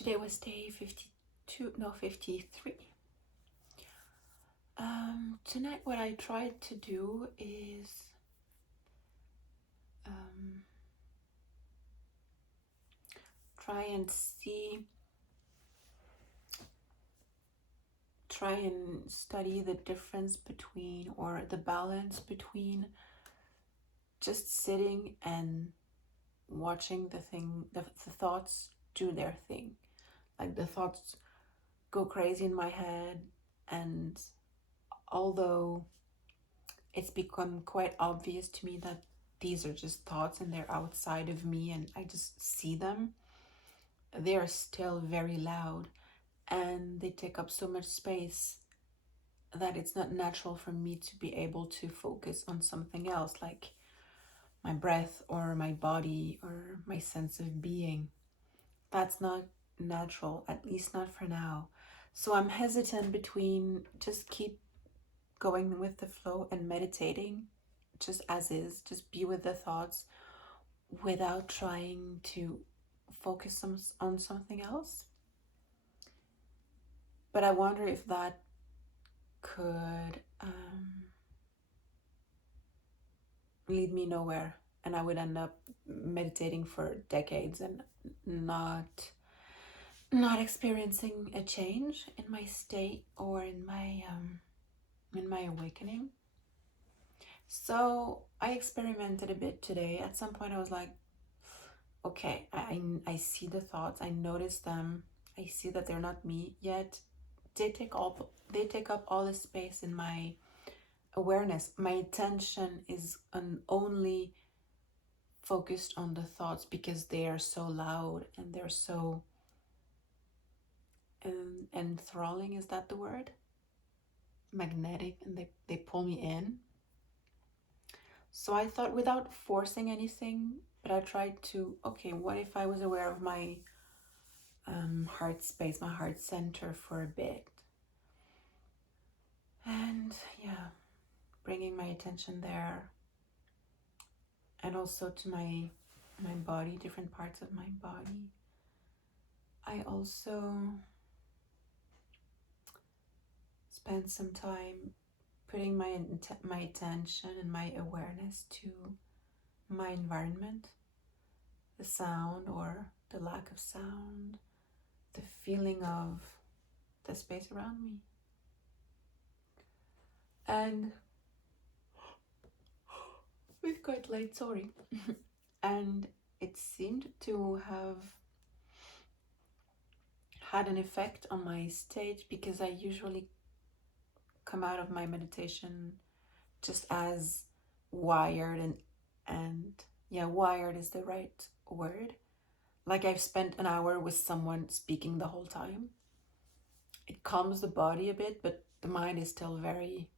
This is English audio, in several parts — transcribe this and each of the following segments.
Today was day 52, no, 53. Tonight what I tried to do is try and study the difference between, or the balance between, just sitting and watching the thoughts do their thing. Like the thoughts go crazy in my head, and although it's become quite obvious to me that these are just thoughts and they're outside of me and I just see them, they are still very loud and they take up so much space that it's not natural for me to be able to focus on something else, like my breath or my body or my sense of being. That's not natural, at least not for now. So I'm hesitant between just keep going with the flow and meditating just as is, just be with the thoughts without trying to focus on something else. But I wonder if that could lead me nowhere, and I would end up meditating for decades and not experiencing a change in my state or in my awakening. So I experimented a bit today. At some point I was like, okay, I see the thoughts, I notice them, I see that they're not me yet. They take up all the space in my awareness. My attention is only focused on the thoughts because they are so loud and they're so enthralling, is that the word? Magnetic, and they pull me in. So I thought, without forcing anything, but I tried to, okay, what if I was aware of my heart space, my heart center for a bit? And yeah, bringing my attention there, and also to my body, different parts of my body. I also spent some time putting my attention and my awareness to my environment, the sound or the lack of sound, the feeling of the space around me. And it's quite late, sorry. And it seemed to have had an effect on my state, because I usually come out of my meditation just as wired and yeah, wired is the right word. Like I've spent an hour with someone speaking the whole time. It calms the body a bit, but the mind is still very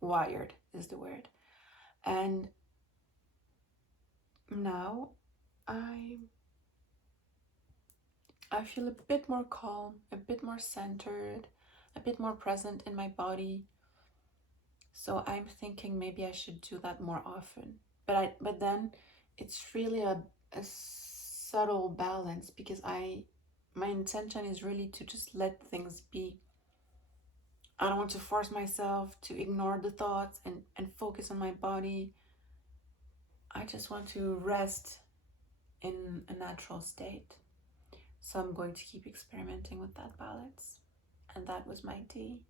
wired is the word. And now I feel a bit more calm, a bit more centered, a bit more present in my body. So I'm thinking maybe I should do that more often. But then it's really a subtle balance, because my intention is really to just let things be. I don't want to force myself to ignore the thoughts and focus on my body. I just want to rest in a natural state. So I'm going to keep experimenting with that balance. And that was my tea.